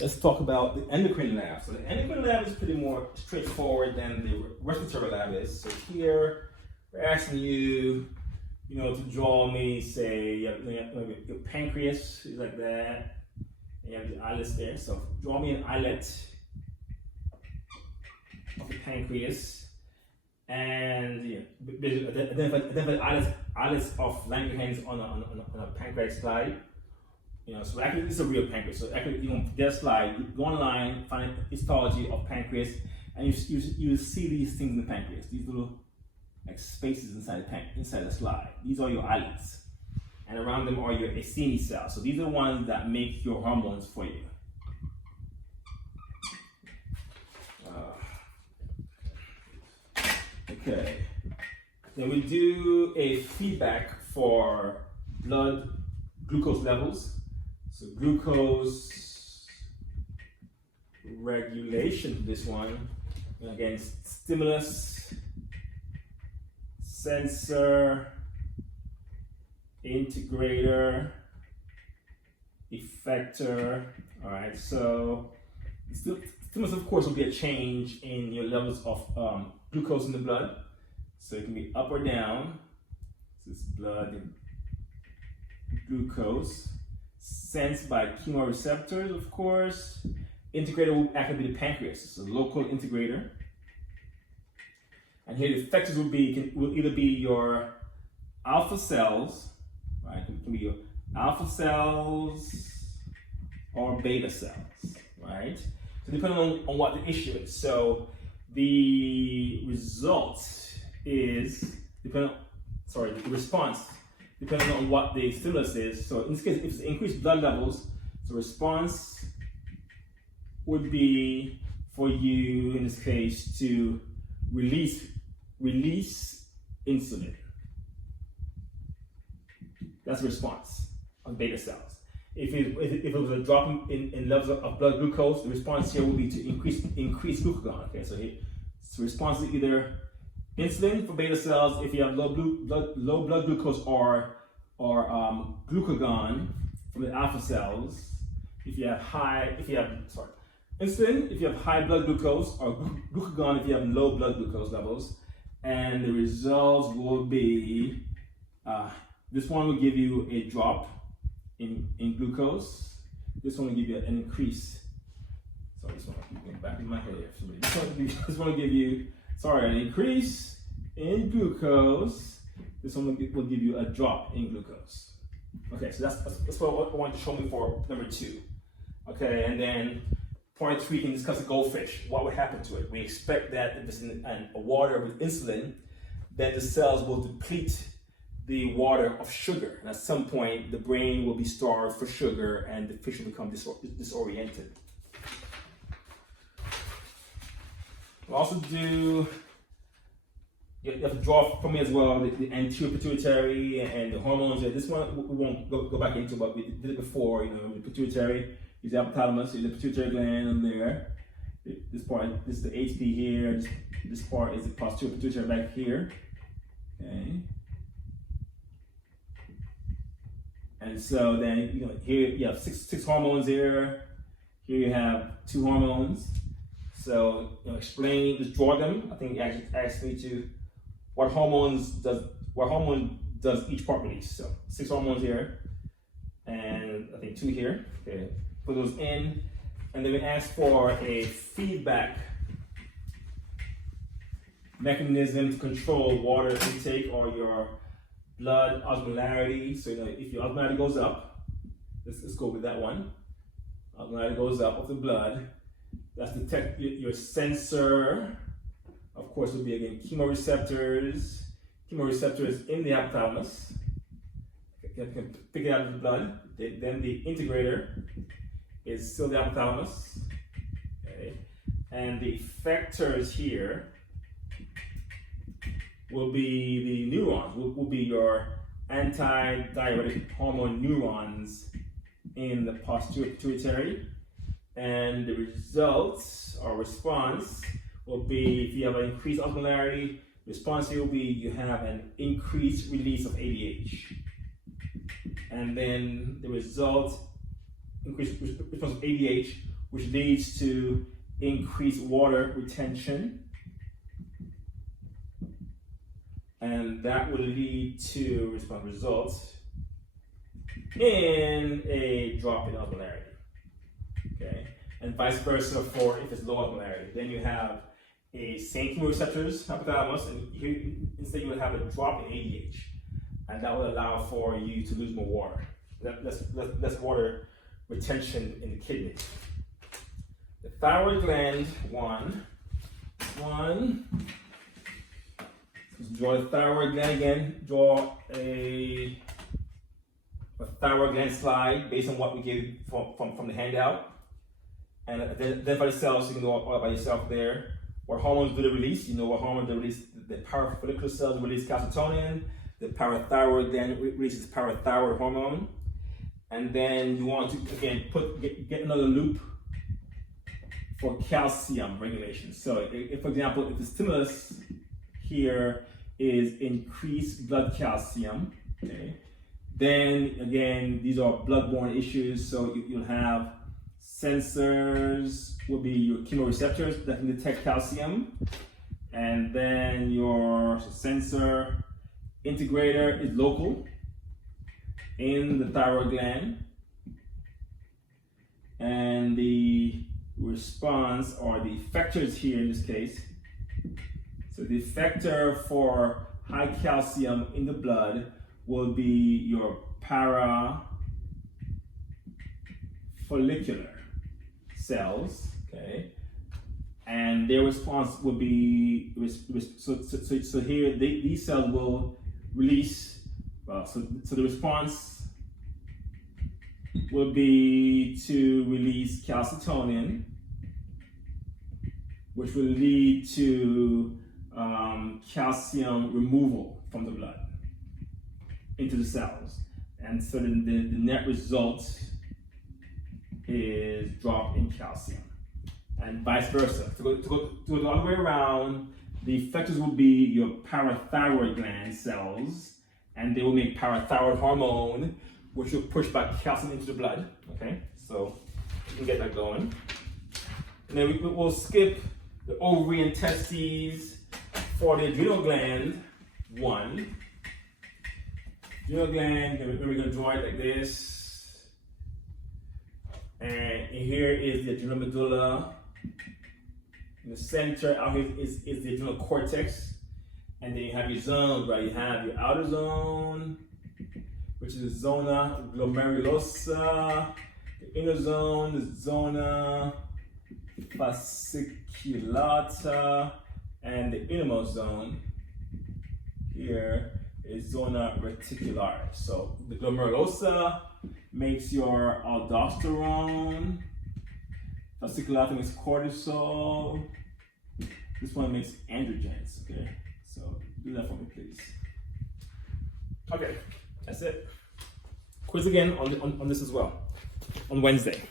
let's talk about the endocrine lab. So the endocrine lab is pretty more straightforward than the respiratory lab is. So here we're asking you, to draw me, say, your pancreas, like that. And you have the islets there. So draw me an islet of the pancreas, and identify islets of Langerhans on a pancreatic slide. So actually this is a real pancreas. So actually, their slide, go online, find histology of pancreas, and you see these things in the pancreas. These little spaces inside the slide. These are your islets, and around them are your acini cells. So these are the ones that make your hormones for you. Okay. Then we do a feedback for blood glucose levels. So glucose regulation for this one. And again, stimulus, sensor, integrator, effector. All right, so stimulus, of course, will be a change in your levels of glucose in the blood. So it can be up or down. So it's blood glucose. Sensed by chemoreceptors, of course. Integrator will actually be the pancreas. It's a local integrator. And here the effectors will either be your alpha cells, right? It can be your alpha cells or beta cells, right? So depending on what the issue is. So the result is the response depending on what the stimulus is. So in this case, if it's increased blood levels, the response would be for you in this case to release insulin. That's the response on beta cells. If it was a drop in levels of blood glucose, the response here would be to increase glucagon. Okay, so the response is either insulin for beta cells if you have low blood glucose, or glucagon from the alpha cells if you have insulin if you have high blood glucose, or glucagon if you have low blood glucose levels. And the results will be this one will give you a drop in glucose. This one will give you an increase. Sorry, this one will keep going back in my head here. This one will give you an increase in glucose. This one will give you a drop in glucose. Okay, so that's what I want to show me for number 2. Okay, and then point 3, we can discuss a goldfish. What would happen to it? We expect that if it's in a water with insulin, then the cells will deplete the water of sugar. And at some point, the brain will be starved for sugar and the fish will become disoriented. We'll also do, you have to draw for me as well the anterior pituitary and the hormones. This one we won't go back into, but we did it before. The pituitary is the hypothalamus, is the pituitary gland in there. This is the HP here. This part is the posterior pituitary back here. Okay. And so then here you have six hormones here. Here you have 2 hormones. So explain, just draw them. I think you actually asked me to what hormone does each part release. So 6 hormones here, and I think 2 here. Okay, put those in, and then we ask for a feedback mechanism to control water intake or your blood osmolarity. So if your osmolarity goes up, let's go with that one. Osmolarity goes up of the blood. That's your sensor. Of course, will be again chemoreceptors. Chemoreceptors in the hypothalamus. You can pick it out of the blood. Then the integrator is still the hypothalamus. Okay, and the effectors here will be the neurons. Will be your anti-diuretic hormone neurons in the posterior pituitary. And the results or response will be, if you have an increased osmolarity, response here will be you have an increased release of ADH. And then the result, increased response of ADH, which leads to increased water retention. And that will lead to results in a drop in osmolarity. Okay, and vice versa for if it's low osmolarity. Then you have a same chemoreceptors, hypothalamus, and here instead you will have a drop in ADH, and that will allow for you to lose more water. Less water retention in the kidney. The thyroid gland, one. Let's draw the thyroid gland again. Draw a thyroid gland slide based on what we gave from the handout. And then for the cells, you can go all by yourself there. What hormones do they release? You know what hormones they release. The parafollicular cells release calcitonin. The parathyroid gland releases parathyroid hormone. And then you want to, again, get another loop for calcium regulation. So if, for example, if the stimulus here is increased blood calcium, okay, then again, these are blood-borne issues. So you'll have sensors will be your chemoreceptors that can detect calcium, and then your sensor integrator is local in the thyroid gland, and the response, or the effectors here in this case, so the effector for high calcium in the blood will be your parafollicular cells, okay, and their response will be so here these cells will release. So the response will be to release calcitonin, which will lead to calcium removal from the blood into the cells, and so then the net result is drop in calcium, and vice versa. To go the other way around, the effectors will be your parathyroid gland cells, and they will make parathyroid hormone, which will push back calcium into the blood. Okay, so you can get that going. And then we'll skip the ovary and testes for the adrenal gland. One. Adrenal gland, we're going to draw it like this. And here is the adrenal medulla. In the center, out here is the adrenal cortex. And then you have your zones, right? You have your outer zone, which is the zona glomerulosa. The inner zone is zona fasciculata. And the innermost zone here is zona reticularis. So the glomerulosa makes your aldosterone. Fasciculata makes cortisol. This one makes androgens, okay? So do that for me, please. Okay, that's it. Quiz again on this as well on Wednesday.